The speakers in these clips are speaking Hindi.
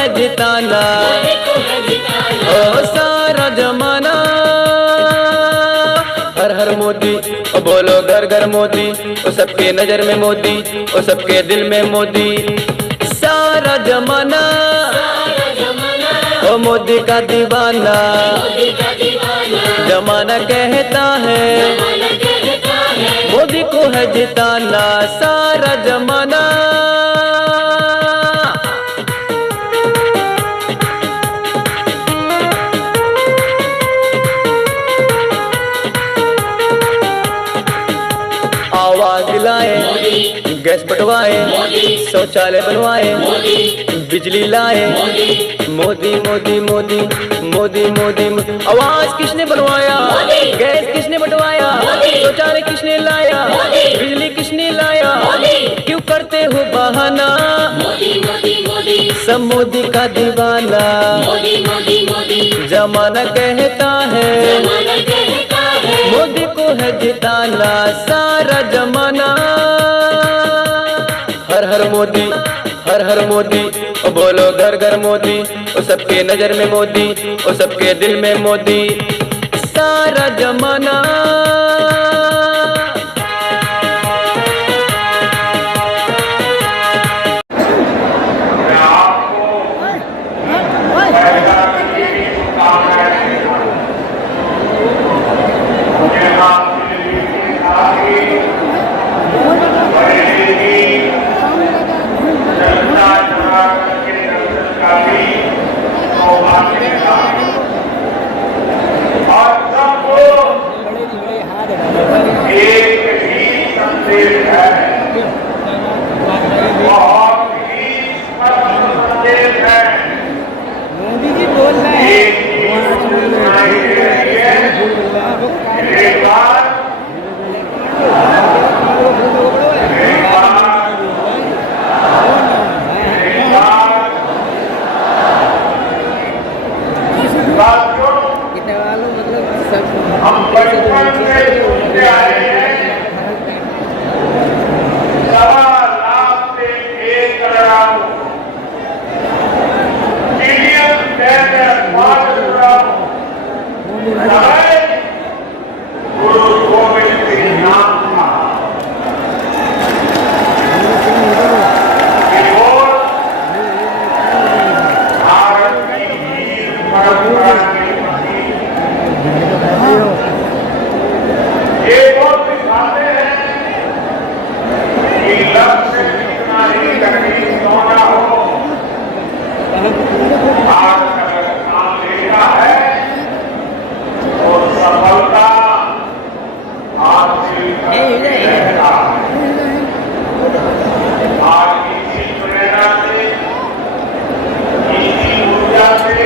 है जिताना, ओ सारा जमाना। हर हर मोदी, ओ बोलो घर घर मोदी, ओ सबके नजर में मोदी, ओ सबके दिल में मोदी। सारा जमाना ओ मोदी का दीवाना, जमाना कहता है मोदी को है जिताना, सारा जमाना। आवास दिलाए, गैस बंटवाए, शौचालय बनवाए, बिजली लाए, मोदी मोदी मोदी मोदी मोदी। आवास किसने बनवाया, गैस किसने बंटवाया, शौचालय किसने लाया, बिजली किसने लाया, क्यों करते हो बहाना, सब मोदी का दीवाना, जमाना कहता है मोदी को है जिताना, सारा जमाना। हर हर मोदी, हर हर मोदी, ओ बोलो घर घर मोदी, ओ सबके नजर में मोदी, ओ सबके दिल में मोदी, सारा जमाना। हम बचपन से सुनते आए हैं, 1.25 लाख से 1 करोड़ मिलियन कहते 5 करोड़ गुरु गोविंद सिंह नाम था। भारत की वीर परंपरा ये बहुत दिखाते हैं कि लक्ष्य जितना ही कठिन क्यों ना हो, भारत अगर काम लेता है तो सफलता हासिल करेगा। आज इसी प्रेरणा से, इसी ऊर्जा से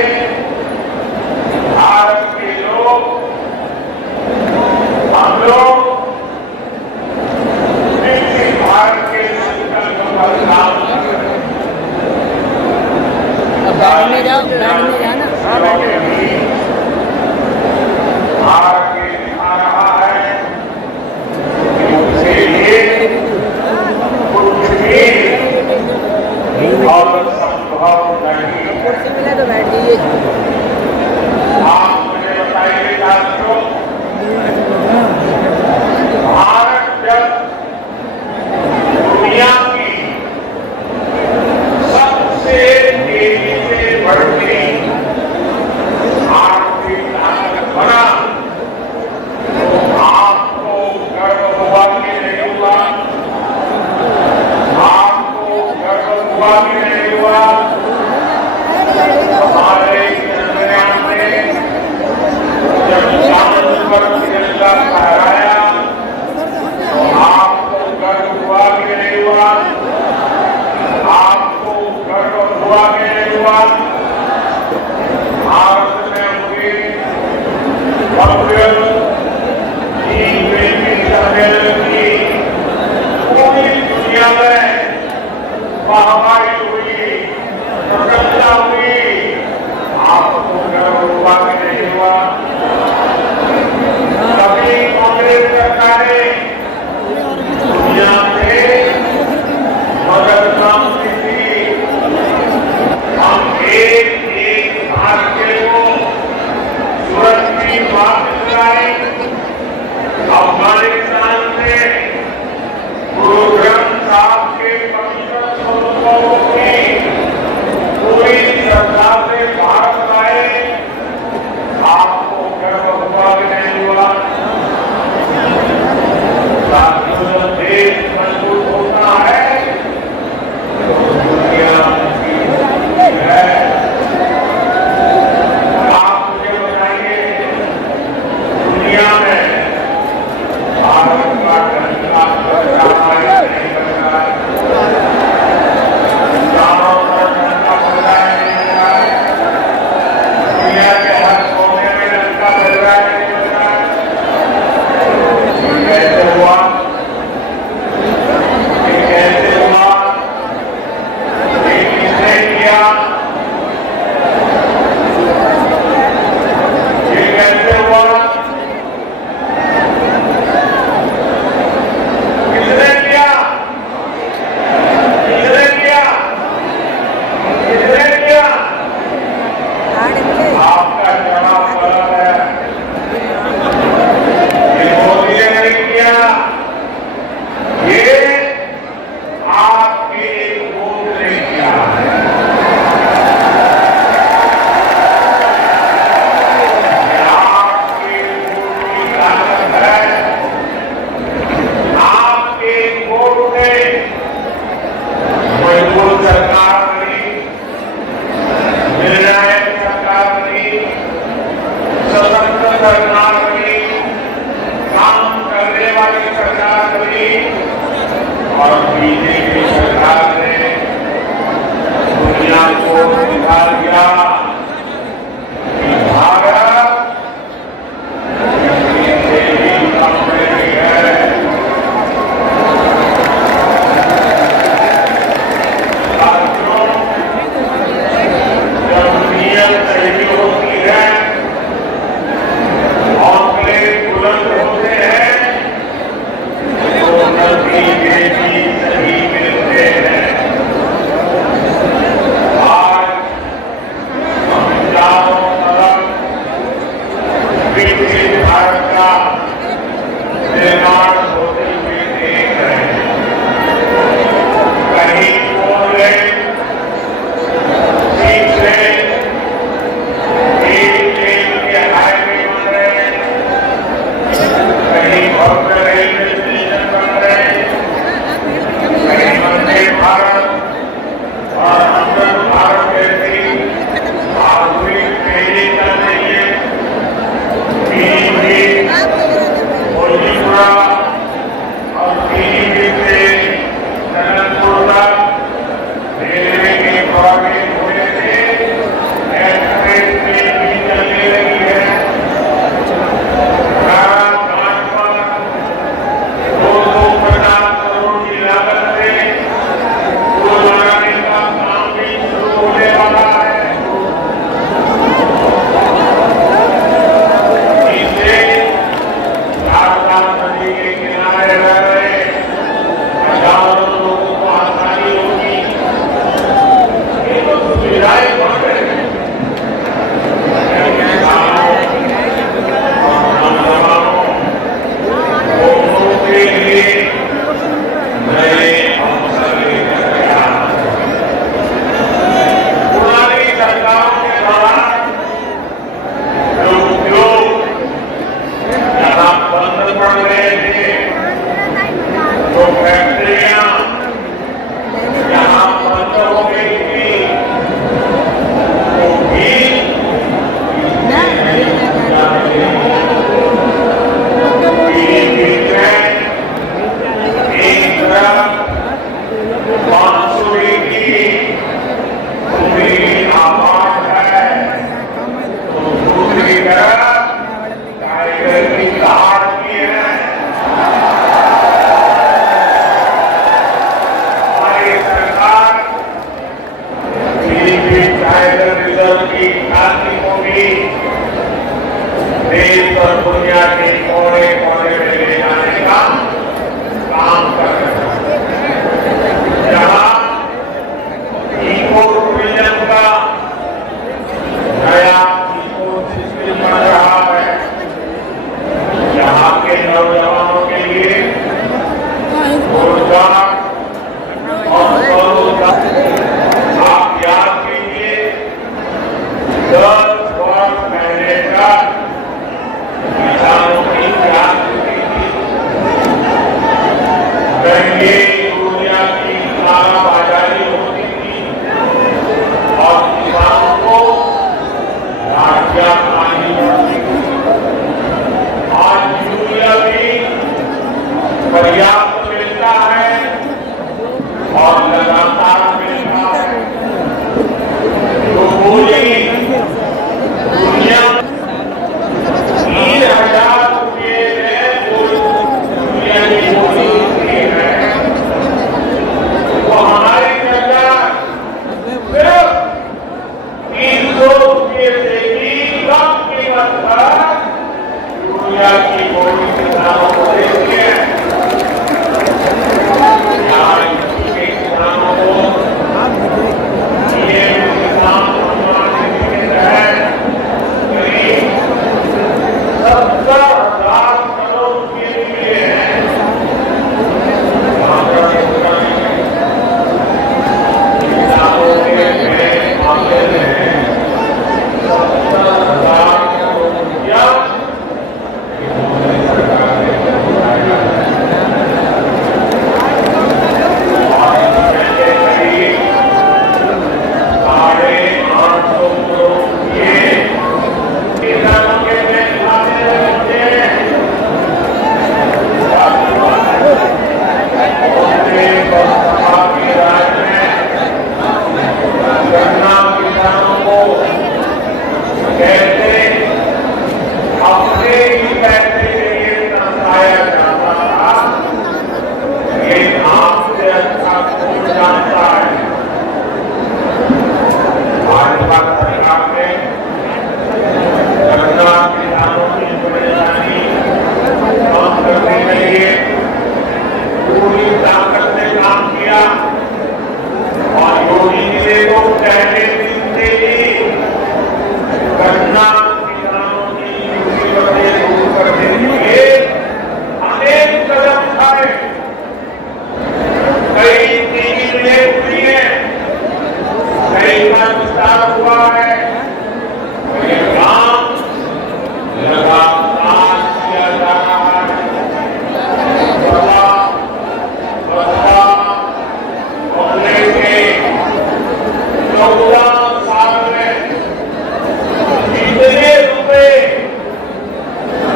भारत के लोग, हम लोग विकसित भारत के संकल्प पर काम कर रहे हैं। गाड़ी में जाओ, गाड़ी में जाना। भारत के दिखा रहा है कि उसके लिए कुछ भी और संभव नहीं है। कुर्सी मिला तो बैठ जाइए। आप मुझे बताइए साथियों, भारत जब दुनिया की सबसे तेजी से बढ़ती आर्थिक ताकत बना, तो आपको गर्व हुआ कि नहीं हुआ? आपको गर्व हुआ कि नहीं हुआ? हमारे चंद्रयान ने जब चांद पर तिरंगा फहराया, तो आपको गर्व हुआ कि नहीं हुआ? आपको गर्व हुआ कि नहीं हुआ? भारत में हुई भव्य G20 सम्मेलन की पूरी दुनिया में महामारी हुई, प्रशंसा हुई, आपको गर्व हुआ कि नहीं हुआ? सभी कांग्रेस सरकारें दुनिया में मदद मांगती थी, हम स्वीकार किया कि भारत देवी कंपनी है। साथियों, जब नीयत सही होती है, हौसले बुलंद होते हैं, तो नतीजे भी सही मिलते हैं। आज हम चारों तरफ विकसित भारत का निर्माण होते हुए देख रहे हैं। कहीं फोर लेन, सिक्स लेन, 8 लेन के हाईवे बन रहे हैं, कहीं भव्य रेलवे स्टेशन बन रहे हैं, कहीं वंदे भारत और अमृत भारत जैसी आधुनिक ट्रेनें चल रही है। कोल्हापुरा और पीलीभीत से टनकपुर तक रेलवे के प्रोजेक्ट होने से एक्सप्रेस ट्रेन भी चलने लगी है। घाट पर 250 करोड़ की लागत से पुल बनाने का काम भी शुरू होने वाला है। इससे शारदा नदी के किनारे रह रहे हजारों लोगों को आसानी होगी। ये तो सुविधाएं बढ़ रही हैं। दोनों के लिए नए अवसर लेकर के आ रहे हैं। पुरानी सरकारों के दौरान जो उद्योग जहाँ बंद पड़ रहे थे, जो फैक्ट्रियां जहाँ बंद हो गई थी, वो भी पीलीभीत में एक तरफ बांसुरी की खुली आवाज है, तो दूसरी तरफ टाइगर की दहाड़ भी है। हमारी सरकार पीलीभीत टाइगर रिजर्व की ख्याति को भी देश और दुनिया के कोने कोने में ले जाने का काम कर रहे हैं। जहाँ इको टूरिज्म का नया इको सिस्टम बन रहा है, यहाँ के नौजवानों के लिए रोजगार और स्वरोजगार। आप याद कीजिए, 10 वर्ष पहले तक किसानों की पहले दिन से ही गन्ना किसानों की मुसीबतें दूर करने के लिए अनेक कदम उठाए। कई टीमें खुली हैं, कई का विस्तार हुआ है, ये काम लगातार किया जा रहा है। बसपा कांग्रेस के 14 साल में जितने रुपए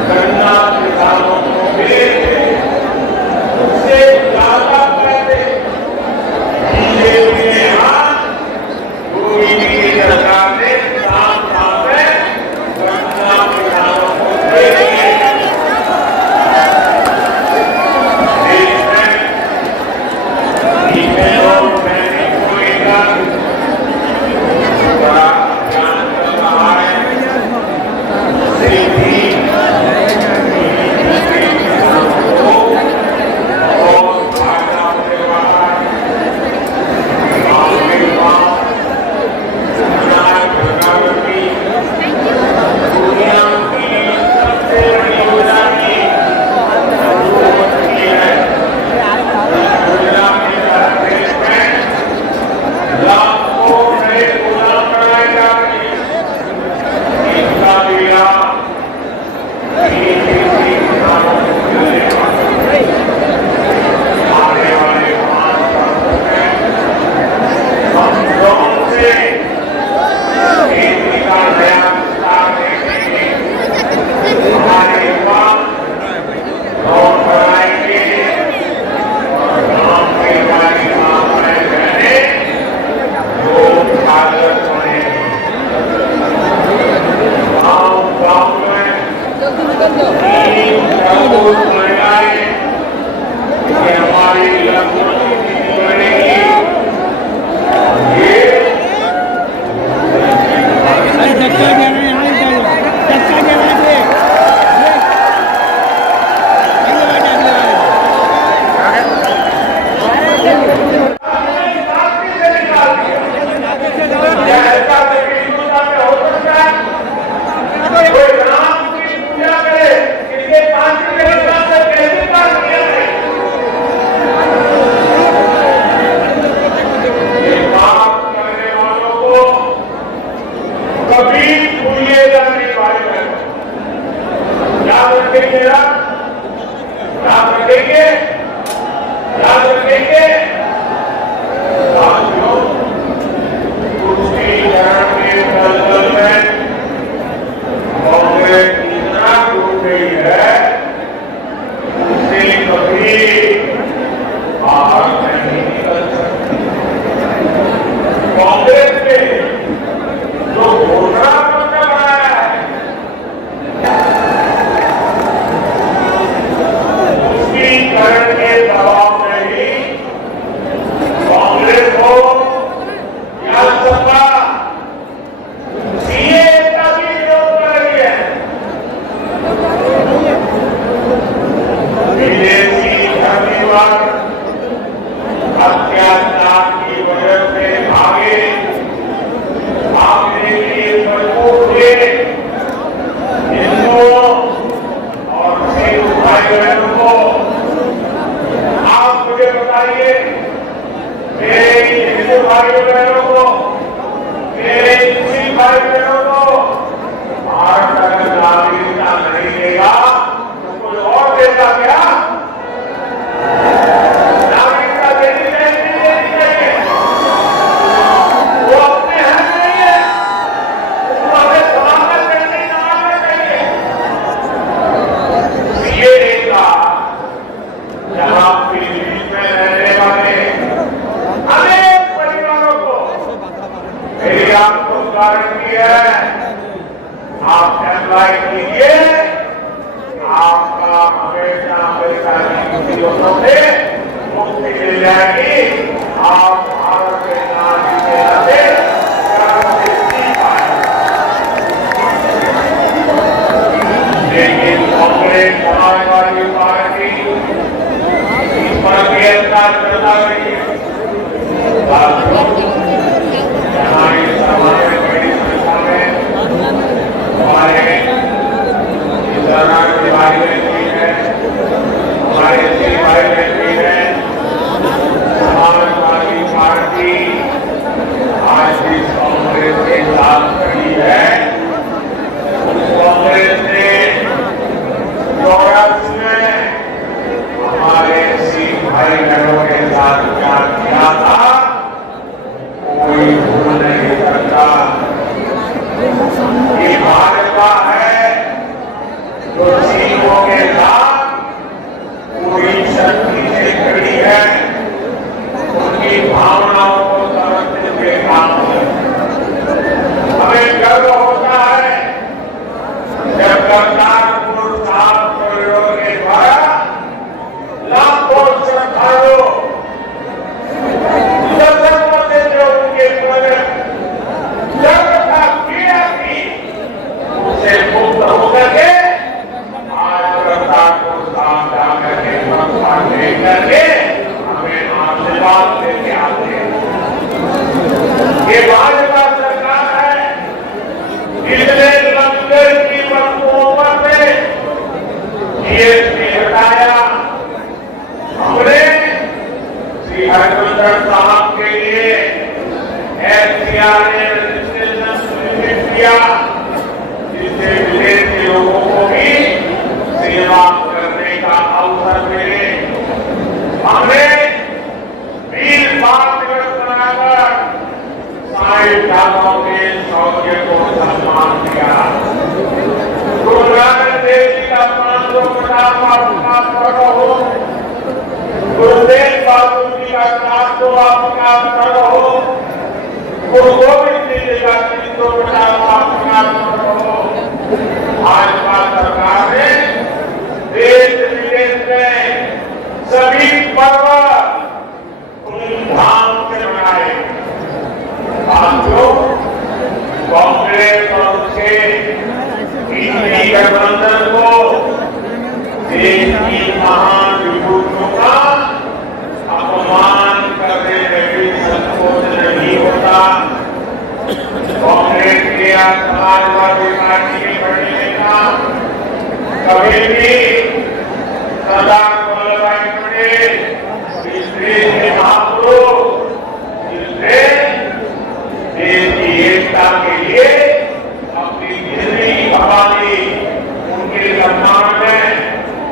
गन्ना किसानों को मिले थे उससे ज्यादा पैसे बीजेपी ने योगी की सरकार ने 7 साल में गन्ना किसानों को दे दिए। देश में ईमेलों में कोई बड़ा अभियान चल रहा है। करता रही है। बात कही है, कांग्रेस ने 84 में हमारे सिख भाई बहनों के साथ क्या किया था, कोई भूल नहीं सकता। ये भाजपा है जो सिखों के साथ पूरी शक्ति से खड़ी है, उनकी भावनाओं को समझने के काम है। हमें गर्व होता है जब करतारपुर साहिब कॉरिडोर के द्वारा लाखों श्रद्धालु दर्शन करते थे, उनके मन जब का पीड़ा थी उसे मुक्त होकर के आज करतारपुर साहिब जाकर के मत्था टेक करके हमें आशीर्वाद देके आते हैं। ये भाजपा सरकार है जिसने लंगर की वस्तुओं पर से जीएसटी हटाया। हमने श्री हरिमंदिर साहब के लिए एफसीआर ने रजिस्ट्रेशन सुनिश्चित किया, जिससे विदेशी लोगों को भी सेवा करने का अवसर मिले। हमने 20 बार दिवस मनाकर साहिबजादों के शौर्य को सम्मान दिया। गुरु नानक देव जी का 550वां प्रकाश पर्व हो, गुरु तेग बहादुर जी का 400वां प्रकाश पर्व हो, गुरु गोविंद सिंह जी का 350वां प्रकाश पर्व हो, भाजपा सरकार ने देश विदेश में सभी पर्व धूमधाम से मनाए। साथियों, कांग्रेस और उसके इंडी गठबंधन को देश की महान विभूतियों का अपमान करने में भी संकोच नहीं होता। कांग्रेस के या समाजवादी पार्टी के बड़े नेता कभी भी सरदार वल्लभभाई पटेल इस देश के महापुरुष, जिसने देश की एकता के लिए अपनी जिंदगी खपा दी, उनके सम्मान में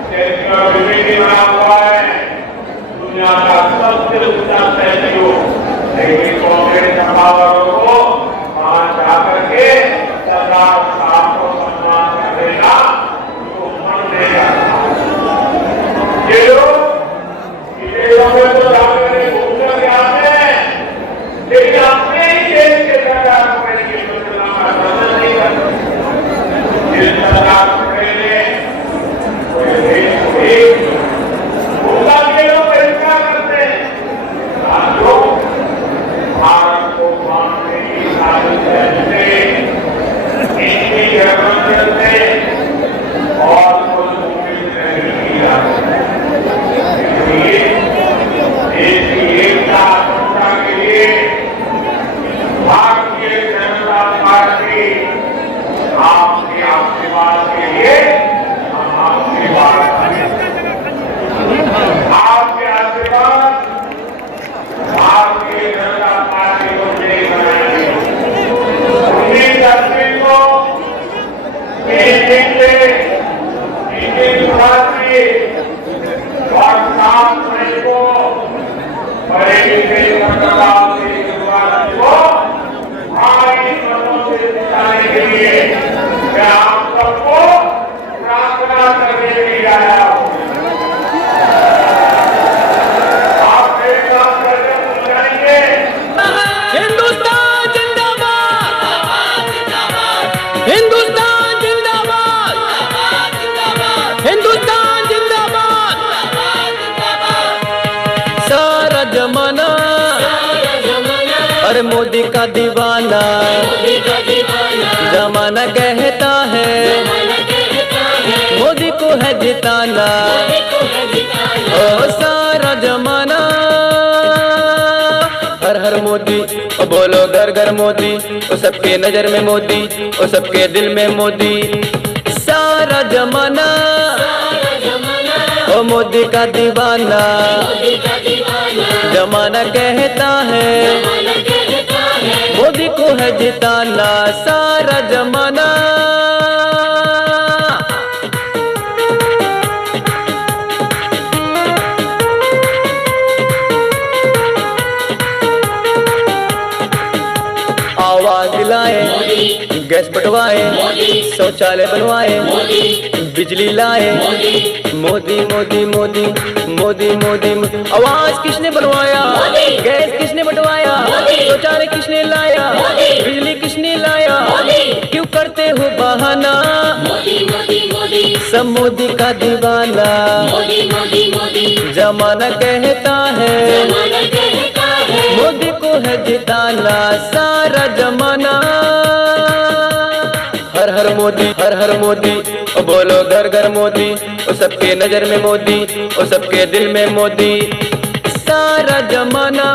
स्टैच्यू ऑफ यूनिटी बना हुआ है, दुनिया का सबसे ऊंचा स्टैच्यू। लेकिन कांग्रेस सभावालों को वहां जाकर के सरदार साहब को सम्मान करेगा तो मन देगा। ये लोग विदेशों में तो जाकर घूम कर आते हैं, लेकिन अपने ही देश के सरदार पटेल की प्रतिमा का दर्शन नहीं करते। जिस सरदार पटेल ने पूरे देश को एक भूखा के लोग बहिष्कार करते हैं। साथियों, भारत को बांटने की साजिश से इंडी गठबंधन से और कोई उम्मीद नहीं की जा सकती। इसलिए देश की एकता अखंडता के लिए भारतीय जनता पार्टी आपके आशीर्वाद के लिए हम आपके बात आपके आशीर्वाद भारतीय जनता पार्टी को विजयी बनाएंगे। 19 अप्रैल को 3 दिन से 3 भारतीय और 7 मई को बरेली से पंजाब से गुरुद्वारा को भारी मतों से जिताने के लिए मैं आप सबको प्रार्थना करने के लिए आया हूँ। आप मेरे साथ करके सुनाएंगे। हिंदुस्तान जिंदाबाद, हिंदुस्तान जिंदाबाद, हिंदुस्तान जिंदाबाद। सारा जमाना अरे मोदी का दीवाना, जमाना कहता है मोदी को है जिताना। ओ सारा जमाना हर हर मोदी, ओ बोलो घर घर मोदी, ओ सबके नजर में मोदी, ओ सबके दिल में मोदी। सारा जमाना ओ मोदी का दीवाना, जमाना कहता है मोदी को है है जिताना सारा जमाना। आवाज दिलाए, गैस बंटवाए, शौचालय बनवाए, बिजली लाए, मोदी मोदी मोदी मोदी मोदी। आवाज किसने बनवाया, गैस किसने बंटवाया, शौचालय किसने लाया, बिजली किसने लाया, क्यों करते हो बहाना, सब मोदी का दीवाना। जमाना कहता है मोदी को है जिताना सारा जमाना। हर हर मोदी, हर हर मोदी, ओ बोलो घर घर मोदी, ओ सबके नजर में मोदी, ओ सबके दिल में मोदी सारा जमाना।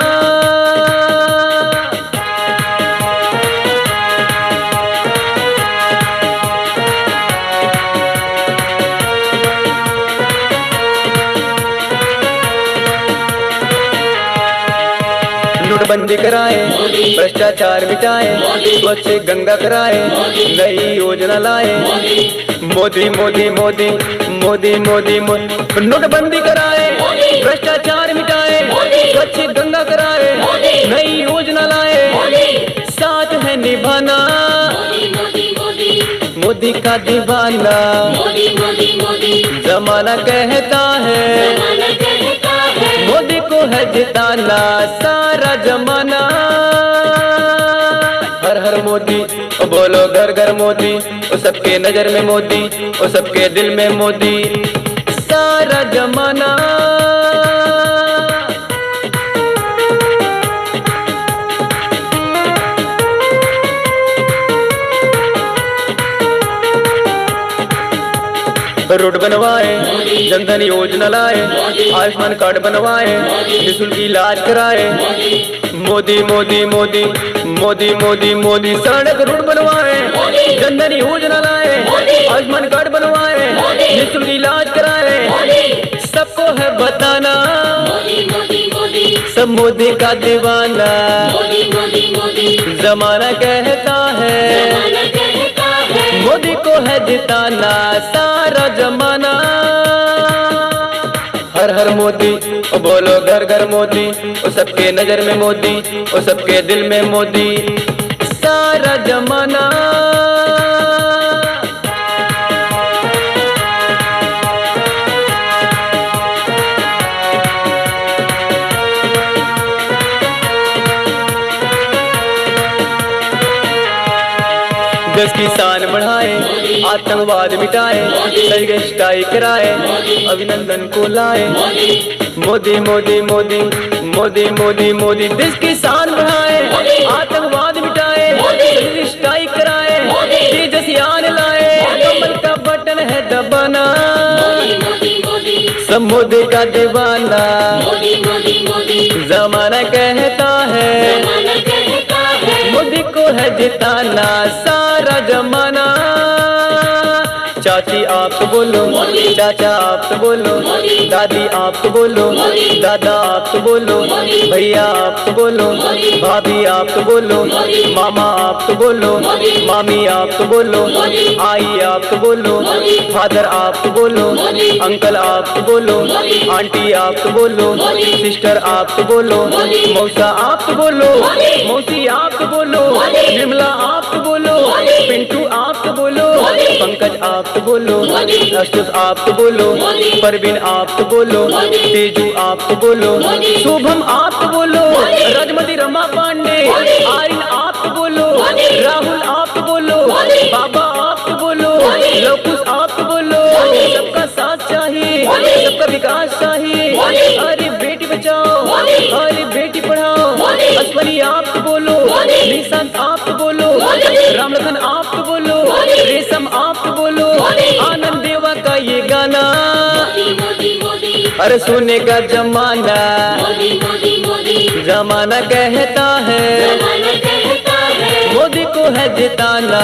नोटबंदी कराए, भ्रष्टाचार मिटाए, स्वच्छ गंगा कराए, नई योजना लाए, मोदी मोदी मोदी मोदी मोदी मोदी। नोटबंदी कराए, भ्रष्टाचार मिटाए, स्वच्छ गंगा कराए, नई योजना लाए, साथ है निभाना मोदी का दीवाना। जमाना कहता है मोदी को है जिताना सारा जमाना। हर हर मोदी, ओ बोलो घर घर मोदी, ओ सबके नजर में मोदी, ओ सबके दिल में मोदी सारा जमाना। रोड बनवाए, जनधन योजना लाए, आयुष्मान कार्ड बनवाए, निःशुल्क इलाज कराए, मोदी मोदी मोदी मोदी मोदी मोदी। सड़क रोड बनवाए, जनधन योजना लाए, आयुष्मान कार्ड बनवाए, निःशुल्क इलाज कराए, सबको है बताना सब मोदी का दीवाना। जमाना कहता है मोदी को है जिताना सारा जमाना। हर हर मोदी, ओ बोलो घर घर मोदी, ओ सबके नजर में मोदी, ओ सबके दिल में मोदी सारा जमाना। देश की शान बढ़ाए, आतंकवाद मिटाए, सर्जिकल स्ट्राइक कराए, अभिनंदन को लाए, मोदी मोदी मोदी मोदी मोदी मोदी। देश की शान बढ़ाए, आतंकवाद मिटाए, सर्जिकल स्ट्राइक कराए, तेजस यान लाए, कमल का बटन है दबाना सब मोदी का दीवाना। जमाना कहता है मोदी को है जिताना सारा जमाना। चाची आप तो बोलो, चाचा आप तो बोलो, दादी आप तो बोलो, दादा आप तो बोलो, भैया आप तो बोलो, भाभी आप तो बोलो, मामा आप तो बोलो, मामी आप तो बोलो, आई आप तो बोलो, फादर आप तो बोलो, अंकल आप तो बोलो, आंटी आप तो बोलो, सिस्टर आप तो बोलो, मौसा आप तो बोलो, मौसी आप तो बोलो, निर्मला आप तो बोलो, पिंटू आप तो बोलो, पंकज आप तो बोलो, अशुत आप तो बोलो, परवीन आप तो बोलो, तेजू आप तो बोलो, शुभम आप तो बोलो, राजमती रमा पांडे, आर्यन आप तो बोलो, राहुल आप तो बोलो, बाबा आप तो बोलो, लवकुश आप तो बोलो। सबका साथ चाहिए, सबका विकास चाहिए। अरे बेटी बचाओ, अरे बेटी पढ़ाओ, अश्वनी आप तो बोलो, निशांत आप तो बोलो, रामलखन आप तो बोलो, रेशम आप तो बोलो, आनंद देवा का ये गाना अरे सुनने का जमाना। जमाना कहता है मोदी को है जिताना।